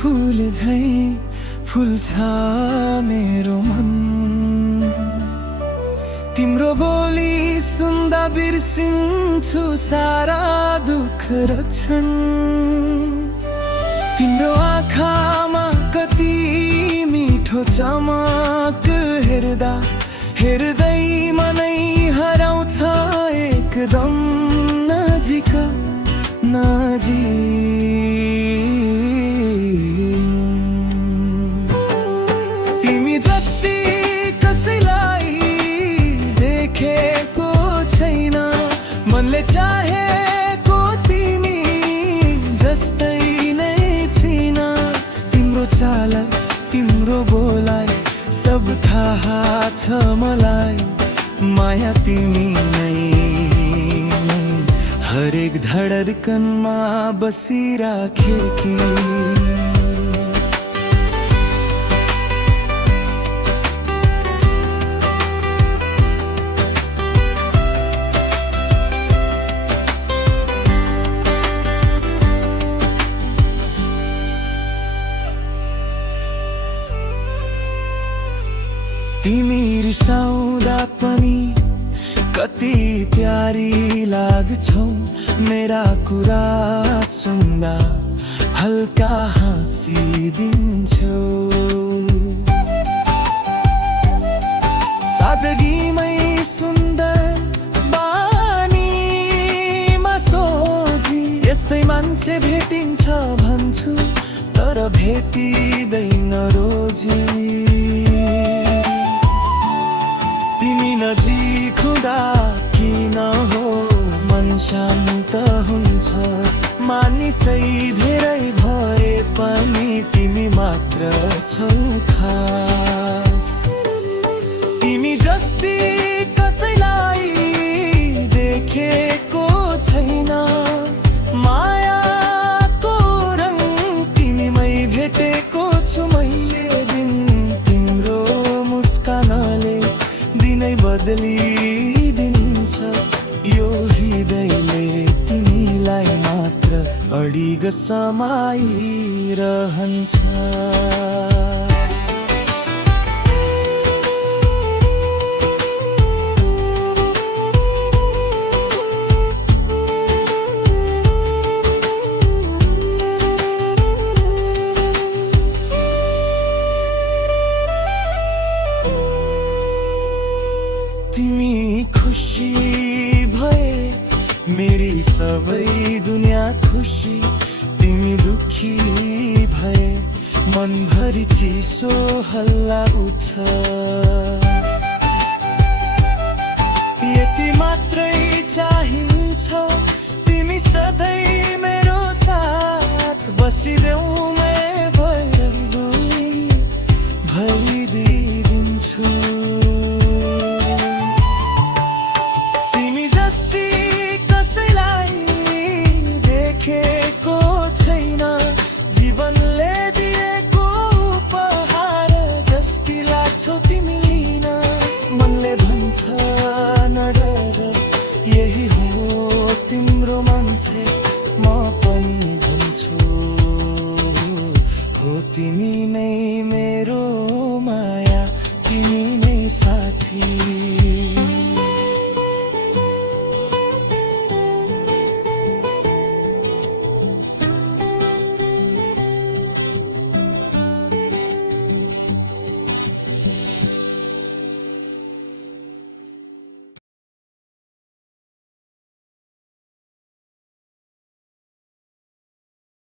फूल झैं फुल्छ मेरो मन। तिम्रो बोली सुन्दा बिर्सिन्छु सारा दुःख र क्षण। तिम्रो आँखामा कति मिठो चमक हेर्दा हेर्दै मनै हराउँछ एकदम नजिक तिमी जस्ती कसैलाई देखेको छैन। मनले चाहेको तिमी जस्तै नै छिन। तिम्रो चाल तिम्रो बोलाइ सब थाहा छ मलाई। माया तिमी नै हरेक धडकनमा बसिराखेकी। तिमी रिसाउँदा पनि कति प्यारी लाग्छौ। मेरा कुरा सुन्दा हल्का हाँसिदिन्छौ। सादगीमै सुन्दर बानीमा सोझी यस्तै मान्छे भेटिन्छ भन्छु, तर भेटिँदैन रोजी। तिमी नजिक हुँदा किन हो मन शान्त हुन्छ। मानिसै धेरै भए पनि तिमी मात्र छौ खास। तिमी जस्ती कसैलाई देखेको छैन। मायाको रङ तिमीमै भेटेको छु मैले। दिन तिम्रो मुस्कानले दिनै बदलिदिन्छ। यो हृदयले तिमीलाई मात्र अडिग समाइरहन्छ। तिमी खुसी भए मेरी सबै दुनिया खुसी। तिमी दुखी भए मनभरि चिसो हल्ला उठ्छ। यति मात्रै चाहिन्छ तिमी सधैँ मेरो साथ बसिदेऊ। भइदिन्छु जीवनले दिएको उपहार जस्ती लाग्छौ तिमी लिन। मनले भन्छ नडर यही हो तिम्रो मान्छे। म पनि भन्छु हो तिमी